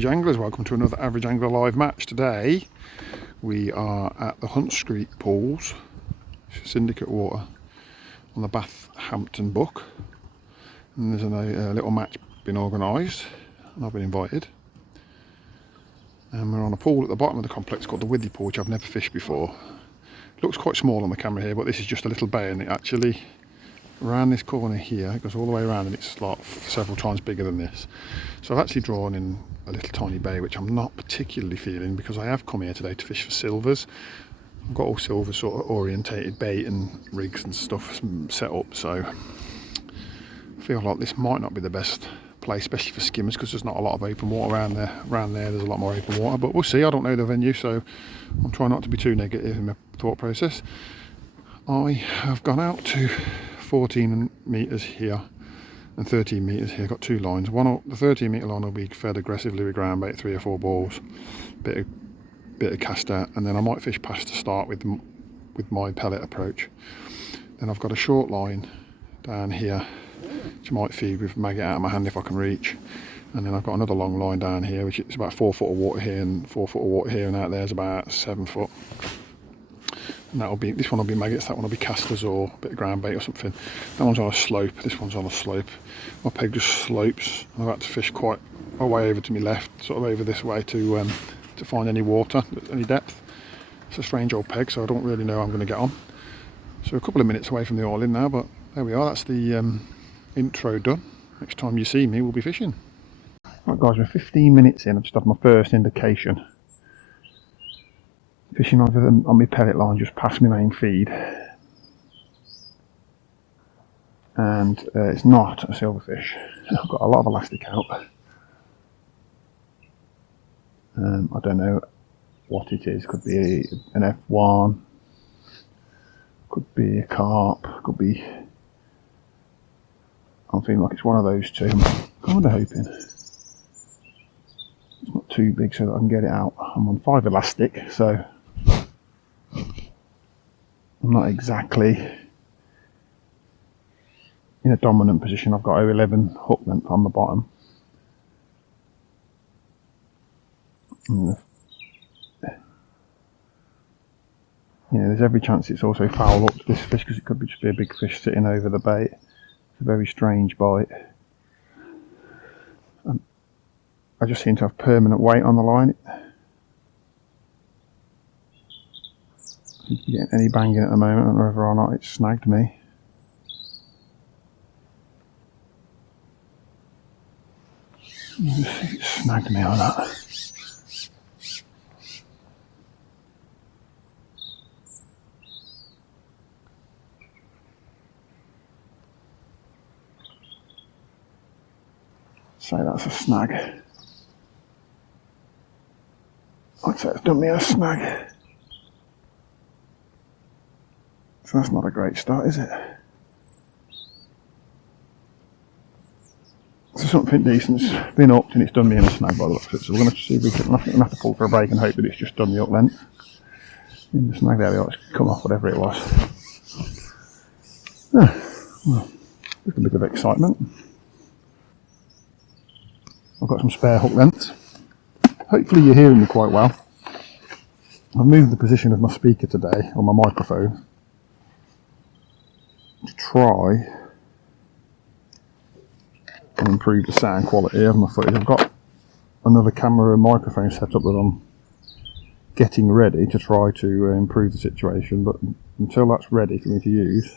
Average Anglers, welcome to another Average Angler live match. Today we are at the Hunstrete Pools, Syndicate Water, on the Bathampton Buck, and there's a little match been organised and I've been invited, and we're on a pool at the bottom of the complex called the Withy Pool, which I've never fished before. It looks quite small on the camera here, but this is just a little bay, and it actually around this corner here, it goes all the way around, and it's like several times bigger than this. So I've actually drawn in a little tiny bay, which I'm not particularly feeling, because I have come here today to fish for silvers. I've got all silver sort of orientated bait and rigs and stuff set up, so I feel like this might not be the best place, especially for skimmers, because there's not a lot of open water around there. Around there there's a lot more open water, but we'll see. I don't know the venue, so I'm trying not to be too negative in my thought process. I have gone out to 14 metres here and 13 metres here. Got two lines. The 13 metre line will be fed aggressively with ground bait, 3 or 4 balls, bit of cast out, and then I might fish past to start with my pellet approach. Then I've got a short line down here which I might feed with maggot out of my hand if I can reach, and then I've got another long line down here which is about 4 foot of water here and 4 foot of water here, and out there's about 7 foot. And that'll be, this one will be maggots, that one will be casters or a bit of ground bait or something. That one's on a slope, this one's on a slope. My peg just slopes. I've had to fish quite a way over to my left, sort of over this way to find any water, any depth. It's a strange old peg, so I don't really know how I'm going to get on. So a couple of minutes away from the oil in now, but there we are, that's the intro done. Next time you see me, we'll be fishing. Right guys, we're 15 minutes in, I've just had my first indication. Fishing on my pellet line just past my main feed, and it's not a silverfish. I've got a lot of elastic out. I don't know what it is. Could be an F1, could be a carp, could be, I'm feeling like it's one of those two. I'm kind of hoping it's not too big so that I can get it out. I'm on 5 elastic, so I'm not exactly in a dominant position. I've got 0.11 hook length on the bottom. And there's every chance it's also foul up to this fish, because it could just be a big fish sitting over the bait. It's a very strange bite. I just seem to have permanent weight on the line. Seems to be getting any banging at the moment. I don't know whether or not it's snagged me. Let's see if it snagged me or not. Say that's a snag. I'd say it's done me a snag. So that's not a great start, is it? So something decent's been upped and it's done me in a snag by the looks of it. So we're going to see if we can, I think we'll have to pull for a break and hope that it's just done the up length. In the snag there we are, it's come off whatever it was. Yeah, well, just a bit of excitement. I've got some spare hook lengths. Hopefully you're hearing me quite well. I've moved the position of my speaker today, on my microphone, to try and improve the sound quality of my footage. I've got another camera and microphone set up that I'm getting ready to try to improve the situation, but until that's ready for me to use,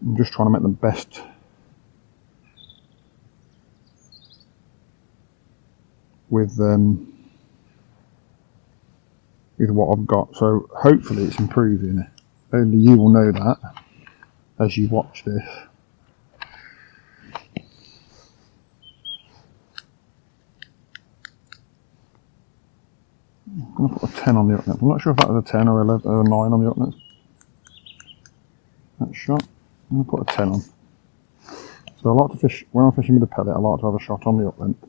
I'm just trying to make the best with what I've got. So hopefully it's improving. Only you will know that as you watch this. I'm going to put a 10 on the hook length. I'm not sure if that was a 10 or 11 or 9 on the hook length. That shot, I'm going to put a 10 on. So I like to fish, when I'm fishing with a pellet, I like to have a shot on the hook length.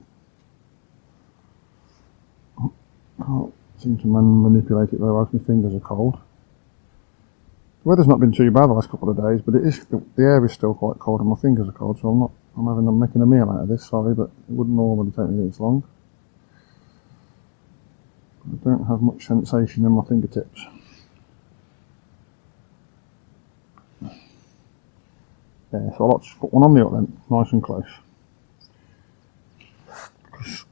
Can't seem to manipulate it very well, my fingers are cold. The weather's not been too bad the last couple of days, but it is, the air is still quite cold and my fingers are cold, so I'm not I'm making a meal out of this, sorry, but it wouldn't normally take me this long. I don't have much sensation in my fingertips. Yeah, so I'll just put one on the hook then, nice and close. Because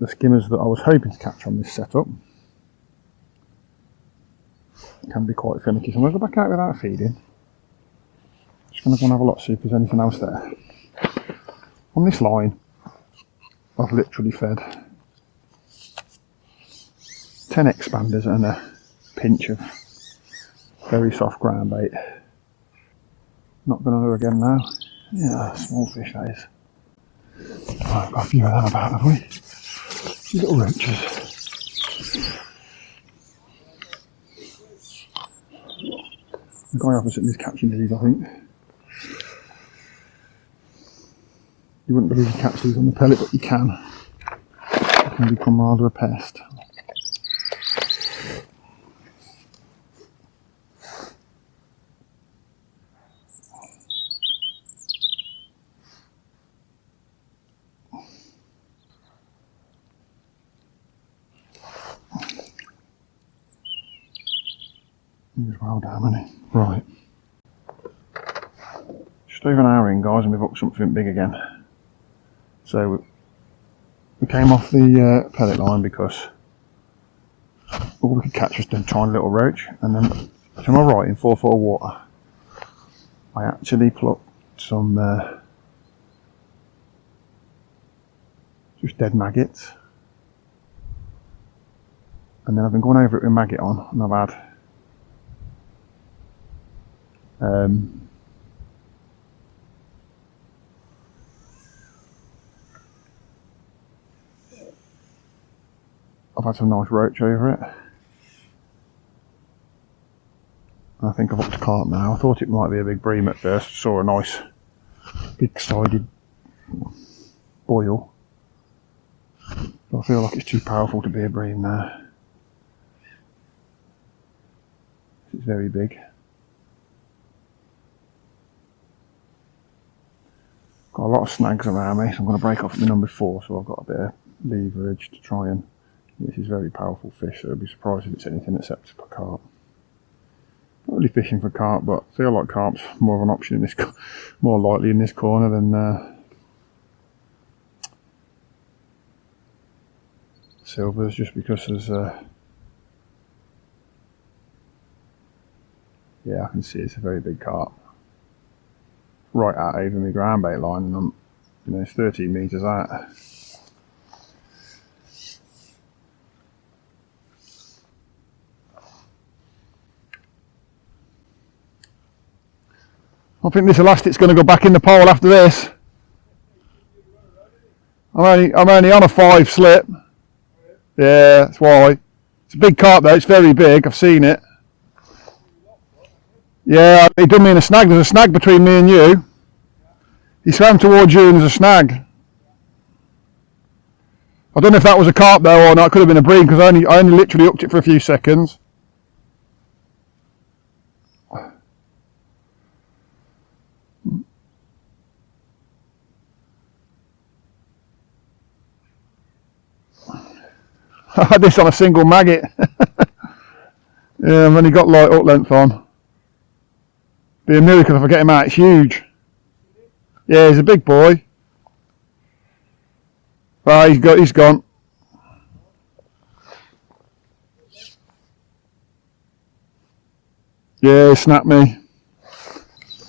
the skimmers that I was hoping to catch on this setup can be quite finicky. So I'm going to go back out without feeding. Just going to go and have a look, see if there's anything else there. On this line, I've literally fed 10 expanders and a pinch of very soft ground bait. Not going to do again now. Yeah, small fish that is. Right, got a few of them about, have we? These little roaches. The guy opposite me is catching these, I think. You wouldn't believe you catch these on the pellet, but you can. It can become rather a pest. He's well down, isn't he? Right. Just over an hour in, guys, and we've hooked something big again. So we came off the pellet line because all we could catch was a tiny little roach, and then to my right in 4-4 water I actually plucked some just dead maggots, and then I've been going over it with maggot on, and I've had some nice roach over it. I think I've hooked a carp now. I thought it might be a big bream at first. Saw a nice big sided boil. But I feel like it's too powerful to be a bream now. It's very big. Got a lot of snags around me, so I'm going to break off at my number 4, so I've got a bit of leverage to try and... This is a very powerful fish, so I'd be surprised if it's anything except for carp. Not really fishing for carp, but I feel like carp's more of an option in this, more likely in this corner than silvers, just because there's yeah, I can see it's a very big carp. Right out over my ground bait line, and I'm, it's 13 metres out. I think this elastic's going to go back in the pole after this. I'm only on a 5 slip. Yeah, that's why. It's a big carp though, it's very big, I've seen it. Yeah, he done me in a snag. There's a snag between me and you. He swam towards you and there's a snag. I don't know if that was a carp though or not, it could have been a bream because I only literally hooked it for a few seconds. I had this on a single maggot. Yeah, I've only got light hook length on. Be a miracle if I get him out, it's huge. Yeah, he's a big boy. Ah, he's gone. Yeah, snapped me.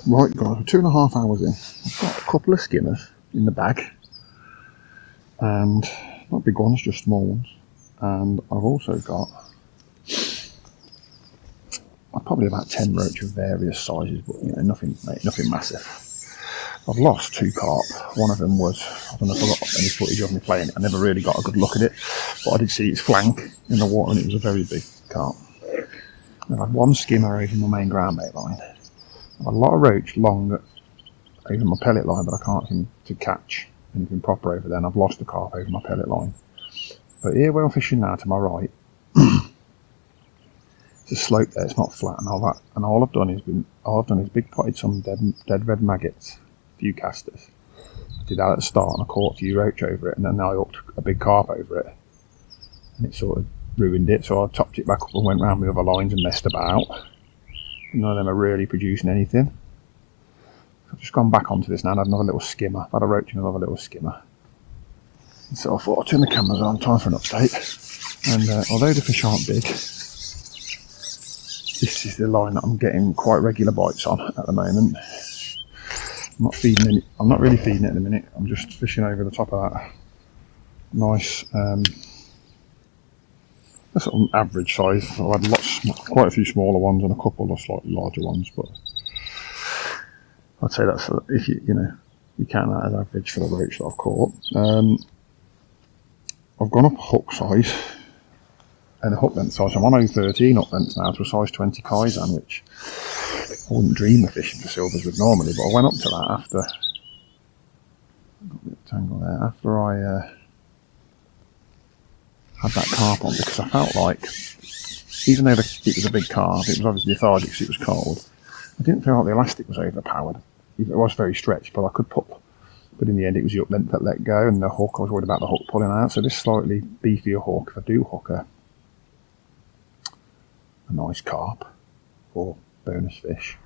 Right guys, we're 2.5 hours in. I've got a couple of skimmers in the bag. And not big ones, just small ones. And I've also got probably about 10 roach of various sizes, but nothing massive. I've lost 2 carp. One of them was, I don't know if I got any footage of me playing it. I never really got a good look at it, but I did see its flank in the water and it was a very big carp. I've had 1 skimmer over my main ground bait line. I've had a lot of roach long over my pellet line, but I can't seem to catch anything proper over there, and I've lost a carp over my pellet line. But here where I'm fishing now, to my right, it's a slope there, it's not flat, and all I've done is big potted some dead red maggots, a few casters, did that at the start and I caught a few roach over it, and then I hooked a big carp over it, and it sort of ruined it. So I topped it back up and went round with other lines and messed about. None of them are really producing anything. I've just gone back onto this now and had another little skimmer. I've had a roach and another little skimmer. And so I thought I'd turn the cameras on, time for an update. And although the fish aren't big, this is the line that I'm getting quite regular bites on at the moment. I'm not feeding it. I'm not really feeding it at the minute. I'm just fishing over the top of that nice, a sort of average size. I've had quite a few smaller ones and a couple of slightly larger ones, but I'd say that's, if you count that as average for the roach that I've caught. I've gone up hook size and a hook length size. I'm on 013 hook length now to a size 20 Kaizen, which I wouldn't dream of fishing for silvers with normally, but I went up to that after, got a bit of tangle there, after I had that carp on, because I felt like, even though it was a big carp, it was obviously lethargic because it was cold, I didn't feel like the elastic was overpowered. It was very stretched, but I could put, but in the end it was the up length that let go, and the hook, I was worried about the hook pulling out. So this slightly beefier hook, if I do hook a nice carp or bonus fish,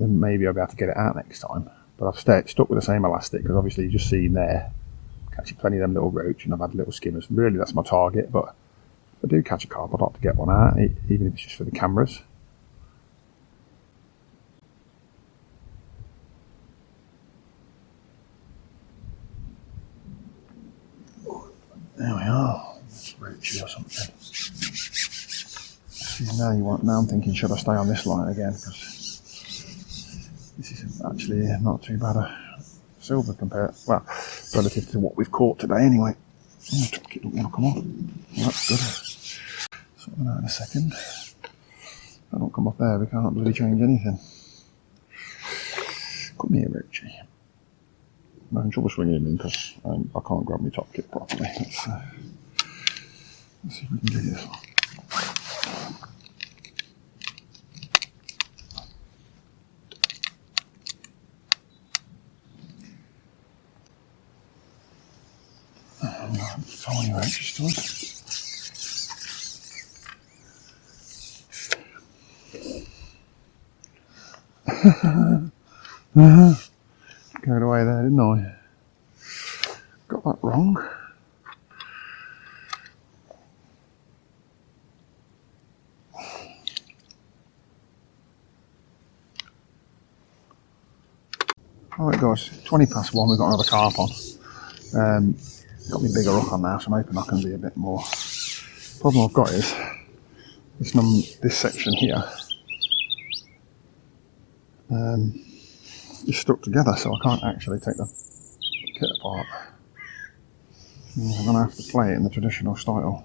then maybe I'll be able to get it out next time. But I've stuck with the same elastic, because obviously you just seen there, catching plenty of them little roach, and I've had little skimmers. Really, that's my target, but if I do catch a carp, I'd like to get one out, even if it's just for the cameras. There we are. It's roachy or something. See, now I'm thinking, should I stay on this line again? Because this is actually not too bad a silver compared, well, relative to what we've caught today anyway. Oh, it don't want to come off. Well, that's good. Sort that out in a second. That don't come off there, we can't really change anything. Come here, Richie. I'm having trouble swinging him in because I can't grab my top kit properly. Let's see if we can do this. Tiny roach still. Going away there, didn't I? Got that wrong. Alright guys, 20 past 1, we've got another carp on. Got me bigger hook on now, so I'm hoping I can be a bit more. Problem I've got is this section here is stuck together, so I can't actually take the kit apart. I'm going to have to play it in the traditional style.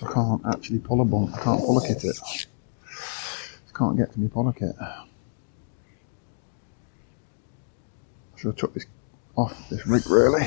I can't actually pull a bunk, I can't pull a kit it. I can't get to my puller kit. I should have took this off this rig really.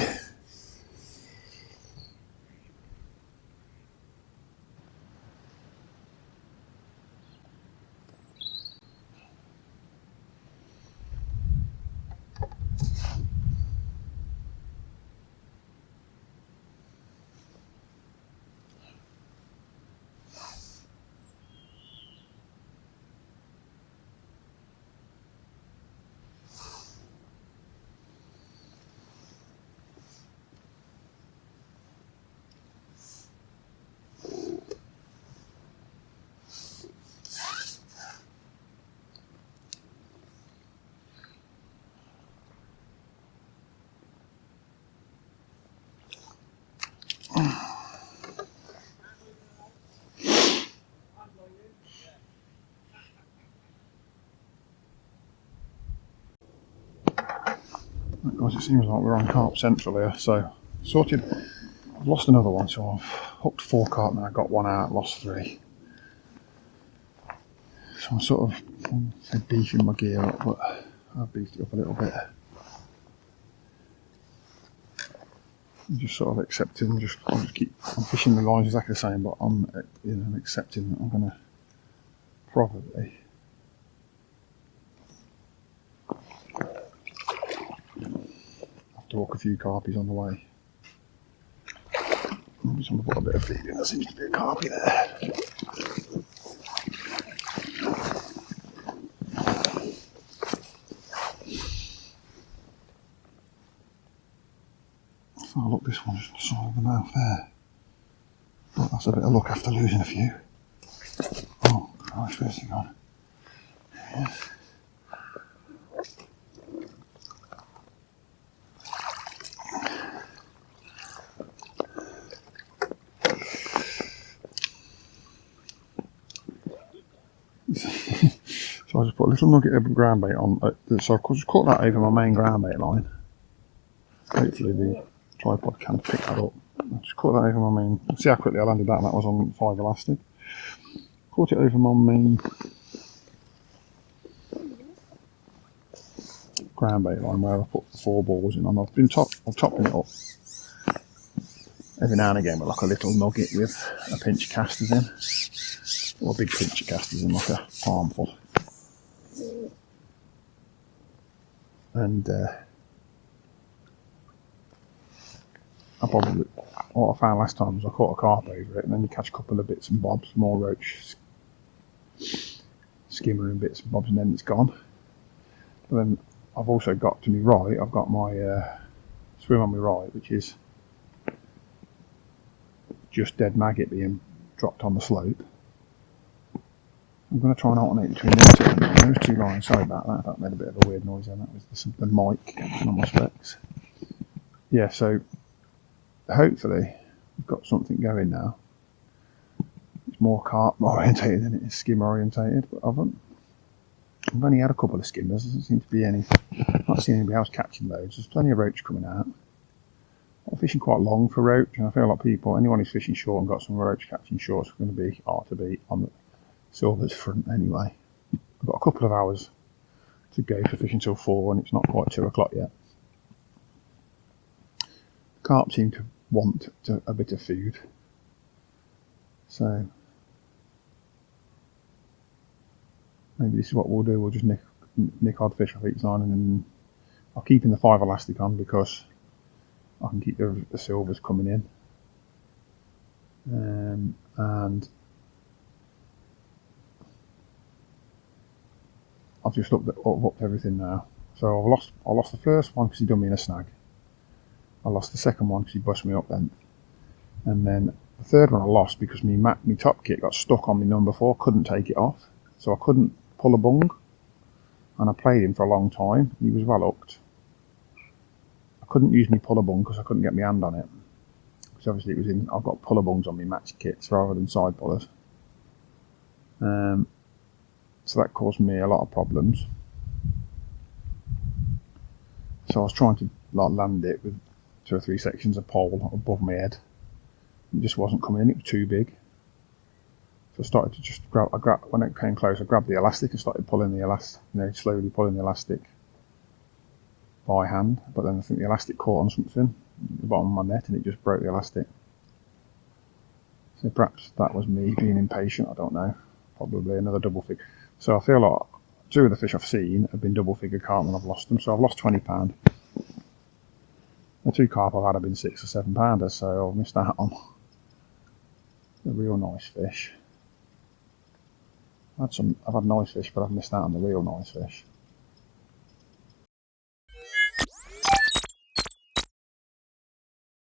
Right guys, it seems like we're on carp central here, so sorted. I've lost another one, so I've hooked 4 carp now, got 1 out, lost 3. So I'm sort of beefing my gear up, but I've beefed it up a little bit. I'm just sort of accepting, I'm fishing the lines exactly the same, but I'm accepting that I'm going to probably have to walk a few carpies on the way. I'm just going to put a bit of feed in, there seems to be a carpy there. Oh look, this one's just the side of the mouth there. But that's a bit of luck after losing a few. Oh, Christ, where's he gone? Yes. So I just put a little nugget of ground bait on, so I just caught that over my main ground bait line. Hopefully the tripod can pick that up. I just caught that over my main, see how quickly I landed that, that was on 5 elastic. Caught it over my main ground bait line where I put 4 balls in, and I've been topping it up every now and again with like a little nugget with a pinch of casters in, or a big pinch of casters in, like a palmful. And what I found last time was I caught a carp over it, and then you catch a couple of bits and bobs, more roach, skimmer and bits and bobs, and then it's gone. But then I've also got to me right, I've got my swim on my right, which is just dead maggot being dropped on the slope. I'm going to try and alternate between those two lines. Sorry about that, that made a bit of a weird noise then. That was the mic catching on my specs. Yeah, so hopefully we've got something going now. It's more carp orientated than it is skim orientated, but I've only had a couple of skimmers. There doesn't seem to be any. I've not seen anybody else catching loads. There's plenty of roach coming out. I'm fishing quite long for roach, and I feel like anyone who's fishing short and got some roach catching shorts are going to be hard to beat on the silvers front anyway. I've got a couple of hours to go for fishing till 4, and it's not quite 2 o'clock yet. Carp seem to want a bit of food, so maybe this is what we'll do. We'll just nick odd fish off each line, and then I'll keep in the 5 elastic on because I can keep the silvers coming in. And I've just upped everything now. So I lost the first one because he done me in a snag. I lost the second one because he bust me up then. And then the third one I lost because my top kit got stuck on my number 4, couldn't take it off. So I couldn't pull a bung. And I played him for a long time. He was well hooked. I couldn't use my puller bung because I couldn't get my hand on it. Because obviously I've got puller bungs on my match kits rather than side pullers. So that caused me a lot of problems. So I was trying to land it with 2 or 3 sections of pole above my head. It just wasn't coming in, it was too big. So I started to just when it came close, I grabbed the elastic and started pulling the elastic, slowly pulling the elastic by hand. But then I think the elastic caught on something at the bottom of my net and it just broke the elastic. So perhaps that was me being impatient, I don't know. Probably another double figure. So I feel like 2 of the fish I've seen have been double figure carp and I've lost them. So I've lost £20. The 2 carp I've had have been 6 or 7 pounders, so I've missed out on the real nice fish. I've had nice fish, but I've missed out on the real nice fish.